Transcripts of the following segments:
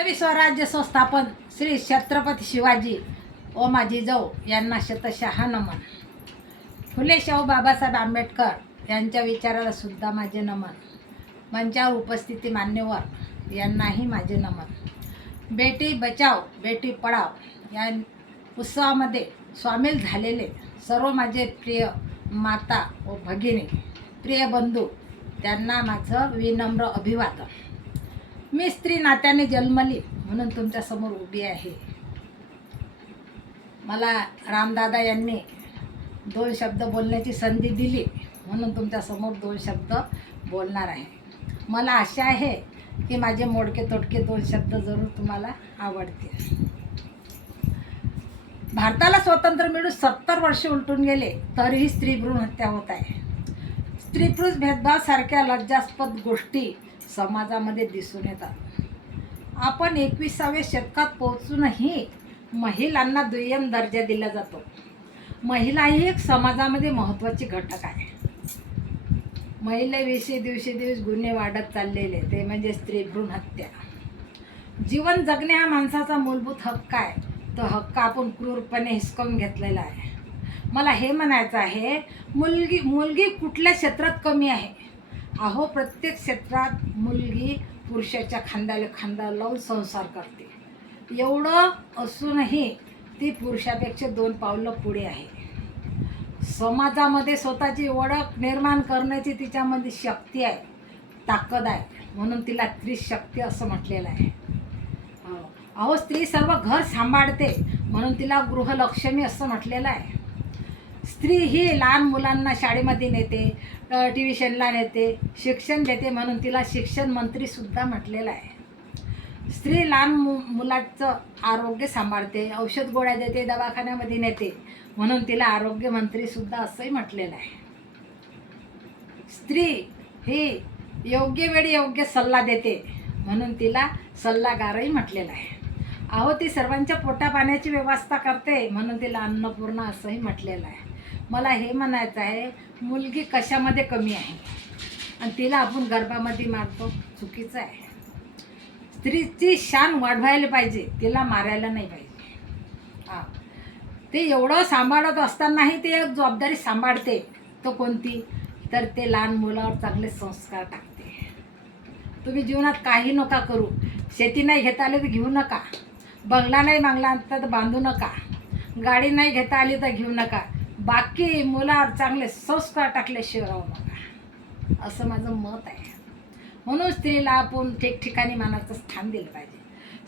तरी स्वराज्य संस्थापन श्री छत्रपती शिवाजी व माझी जाऊ यांना शतशः नमन. फुले शाहू बाबासाहेब आंबेडकर यांच्या विचाराला सुद्धा माझे नमन. मंचावर उपस्थिती मान्यवर यांनाही माझे नमन. बेटी बचाव बेटी पढाव या उत्सवामध्ये सामील झालेले सर्व माझे प्रिय माता व भगिनी, प्रिय बंधू, त्यांना माझं विनम्र अभिवादन. मी स्त्री नात्याने जन्मली म्हणून तुमच्यासमोर उभी आहे. मला रामदादा यांनी 2 शब्द बोलण्याची संधी दिली म्हणून तुमच्यासमोर 2 शब्द बोलणार आहे. मला आशा आहे की माझे मोडके तोडके 2 शब्द जरूर तुम्हाला आवडतील. भारताला स्वातंत्र्य मिळून 70 वर्षे उलटून गेले तरीही स्त्री भ्रूण हत्या होत आहे. स्त्री पुरुष भेदभाव सारख्या लज्जास्पद गोष्टी समाजामध्ये दिसून येतात. आपण 21व्या शतकात पोहोचूनही महिलांना दुय्यम दर्जा दिला जातो. महिला ही एक समाजामध्ये महत्त्वाची घटक आहे. महिलेविषयी दिवसेदिवस गुन्हे वाढत चाललेले ते म्हणजे स्त्री भ्रूण हत्या. जीवन जगणे हा माणसाचा मूलभूत हक्क आहे. तो हक्क आपण क्रूरपणे हिसकावून घेतलेला आहे. मला हे म्हणायचं आहे, मुलगी कुठल्या क्षेत्रात कमी आहे? अहो, प्रत्येक क्षेत्रात मुलगी पुरुषाच्या खांद्याला खांदा लावून संसार करते. एवढं असूनही ती पुरुषापेक्षा 2 पावलं पुढे आहे. समाजामध्ये स्वतःची ओळख निर्माण करण्याची तिच्यामध्ये शक्ती आहे, ताकद आहे. म्हणून तिला स्त्री शक्ती असं म्हटलेलं आहे. अहो, स्त्री सर्व घर सांभाळते म्हणून तिला गृहलक्ष्मी असं म्हटलेलं आहे. स्त्री ही लहान मुलांना शाळेमध्ये नेते, ट्युशनला नेते, शिक्षण देते म्हणून तिला शिक्षण मंत्रीसुद्धा म्हटलेलं आहे. स्त्री लहान मुलाचं आरोग्य सांभाळते, औषध गोळ्या देते, दवाखान्यामध्ये नेते म्हणून तिला आरोग्यमंत्रीसुद्धा असंही म्हटलेलं आहे. स्त्री ही योग्य वेळी योग्य सल्ला देते म्हणून तिला सल्लागारही म्हटलेलं आहे. अहो, ती सर्वांच्या पोटापाण्याची व्यवस्था करते म्हणून तिला अन्नपूर्णा असंही म्हटलेलं आहे. मला हे म्हणायचं आहे, मुलगी कशामध्ये कमी आहे आणि तिला आपण गर्भामध्ये मारतो? चुकीचं आहे. स्त्रीची शान वाढवायला पाहिजे, तिला मारायला नाही पाहिजे. ते एवढं सांभाळत असतानाही ते एक जबाबदारी सांभाळते. तो कोणती? तर ते लहान मुलावर चांगले संस्कार टाकते. तुम्ही जीवनात काही नका करू. शेती नाही घेता आली तर घेऊ नका, बंगला नाही बांगला तर बांधू नका, गाडी नाही घेता आली तर घेऊ नका, बाकी मुलावर चांगले संस्कार टाकल्याशिवाय राहू नका, असं माझं मत आहे. म्हणून स्त्रीला आपण ठिकठिकाणी मानाचं स्थान दिलं पाहिजे.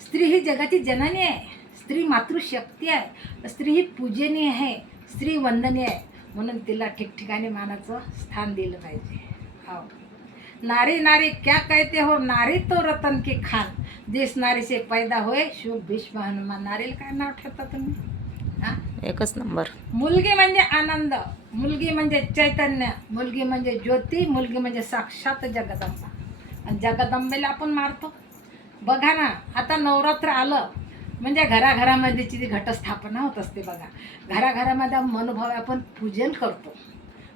स्त्री ही जगाची जननी आहे. स्त्री मातृशक्ती आहे. स्त्री ही पूजनीय आहे, स्त्री वंदनीय आहे म्हणून तिला ठिकठिकाणी मानाचं स्थान दिलं पाहिजे. हो, नारी नारी क्या कहते हो, नारी तो रतन की खान, जिस नारी से पैदा होए शुभ भीष्म हनुमान. नारीला काय नाव ठेवता तुम्ही? एकच नंबर. मुलगी म्हणजे आनंद, मुलगी म्हणजे चैतन्य, मुलगी म्हणजे ज्योती, मुलगी म्हणजे साक्षात जगदंबा. आणि जगदंबेला आपण मारतो. बघा ना, आता नवरात्र आलं म्हणजे घराघरामध्ये जी घटस्थापना होत असते बघा. घराघरामध्ये मनोभावे आपण पूजन करतो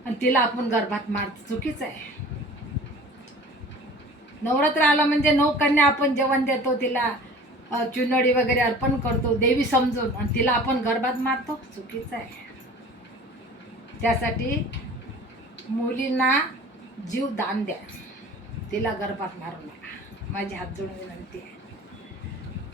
आणि तिला आपण गर्भात मारतो. चुकीचं आहे. नवरात्र आलं म्हणजे 9 कन्या आपण जेवण देतो, तिला चुनडी वगैरे अर्पण करतो देवी समजून, आणि तिला आपण गर्भात मारतो. चुकीचं आहे. त्यासाठी मुलींना जीव दान द्या, तिला गर्भात मारू नका. माझी हात जोडून विनंती आहे.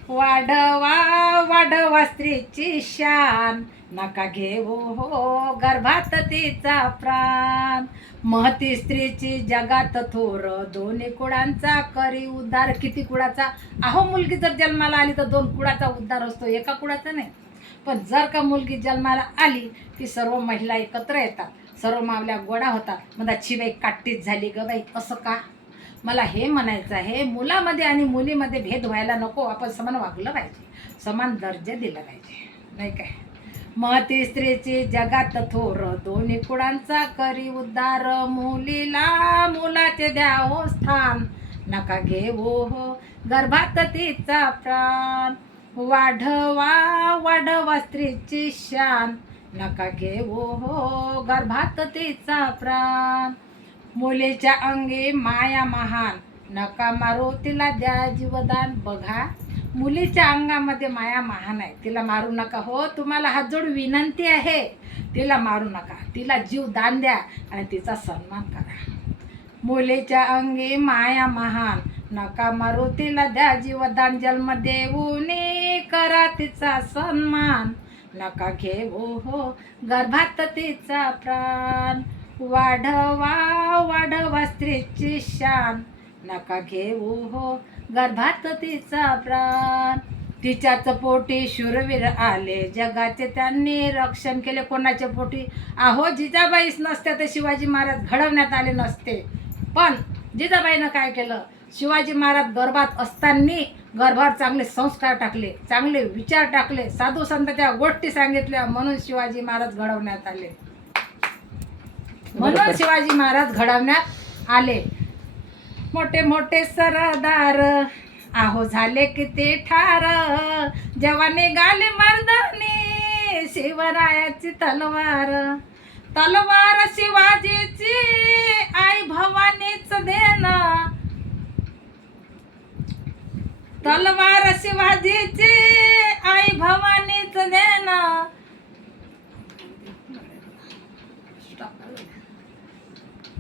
वाढवा वाढवा स्त्रीची शान, नका घेऊ हो गर्भात तिचा प्राण. महती स्त्रीची जगात थोर, 2 कुळांचा करी उद्धार. किती कुळाचा? अहो, मुलगी जर जन्माला आली तर 2 कुळाचा उद्धार असतो, एका कुळाचा नाही. पण जर का मुलगी जन्माला आली की सर्व महिला एकत्र येतात, सर्व मावल्या गोळा होतात. म्हणतात, शिवाय काट्टीच झाली ग बाई. असं का? मला हे म्हणायचं आहे, मुलामध्ये आणि मुलीमध्ये भेद व्हायला नको. आपण समान वागलं पाहिजे, समान दर्जा दिला पाहिजे, नाही काय? महती स्त्रीची जगात थोर, 2 कुळांचा करी उद्धार. मुलीला मुलाचे द्यावो स्थान, नका घेऊ हो गर्भात तिचा प्राण. वाढवा वाढवा स्त्रीची शान, नका घेऊ हो गर्भात तिचा प्राण. मुलीच्या अंगी माया महान, नका मारू तिला द्या जीवदान. बघा, मुलीच्या अंगामध्ये माया महान आहे, तिला मारू नका. हो, तुम्हाला हात जोडून विनंती आहे, तिला मारू नका, तिला जीव दान द्या आणि तिचा सन्मान करा. मुलीच्या अंगी माया महान, नका मारू तिला द्या जीवदान. जन्म देऊनी करा तिचा सन्मान, नका घेऊ हो गर्भात तिचा प्राण. वाढवा वाढवा स्त्रीची शान, नका घेऊ हो गर्भात तिचा प्राण. तिच्याच पोटी शूरवीर आले, जगाचे त्यांनी रक्षण केले. कोणाच्या पोटी? अहो, जिजाबाईच नसत्या तर शिवाजी महाराज घडवण्यात आले नसते. पण जिजाबाईनं काय केलं? शिवाजी महाराज गर्भात असताना गर्भावर चांगले संस्कार टाकले, चांगले विचार टाकले, साधू संतांच्या गोष्टी सांगितल्या, म्हणून शिवाजी महाराज घडवण्यात आले. म्हणून शिवाजी महाराज घडवण्यात आले. मोठे मोठे सरदार आहो झाले किती ठार, जेव्हा निघाले मर्दानी शिवरायाची तलवार. तलवार शिवाजीची आई भवानीच देणं, तलवार शिवाजीची आई भवानीच देणं.